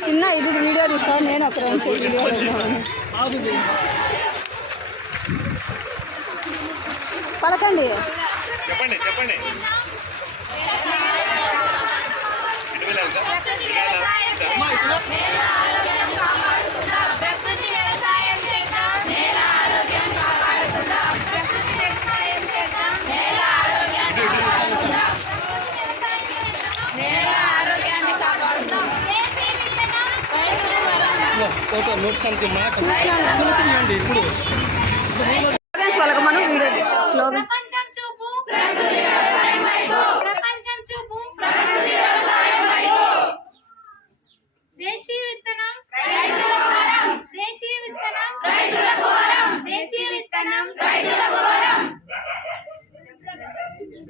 చిన్న ఇది వీడియో తీస్తాను నేను ఒక 2 నిమిషాలు వీడియో పలకండి చెప్పండి చెప్పండి వాళ్ళకి మనం వీడియో స్లోగన్ దేశీయ విత్తనం రైతులకు వరం దేశీయ విత్తనం రైతులకు వరం దేశీయ విత్తనం రైతులకు వరం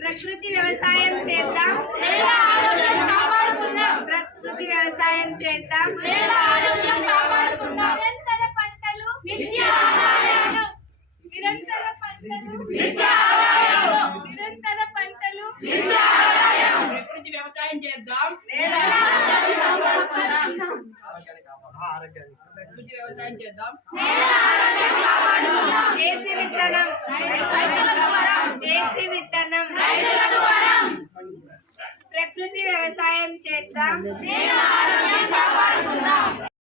ప్రకృతి వ్యవసాయం చేద్దాం నేల ఆరోగ్యం కాపాడుకుందాం ప్రకృతి వ్యవసాయం చేద్దాం నేల ఆరోగ్యం కాపాడుకుందాం నిరంతర పంటలు నిత్య ఆదాయాలు నిరంతర పంటలు నిత్య ఆదాయాలు నిరంతర పంటలు నిత్య ఆదాయం ప్రకృతి వ్యవసాయం చేద్దాం నేల ఆరోగ్యాన్ని కాపాడుకుందాం ప్రకృతి వ్యవసాయం చేద్దాం నేల ఆరోగ్యం కాపాడుకుందాం దేశీ విత్తనం రైతులకు వరం దేశీ విత్తనం రైతులకు వరం ప్రకృతి వ్యవసాయం చేద్దాం నేల ఆరోగ్యం కాపాడుకుందాం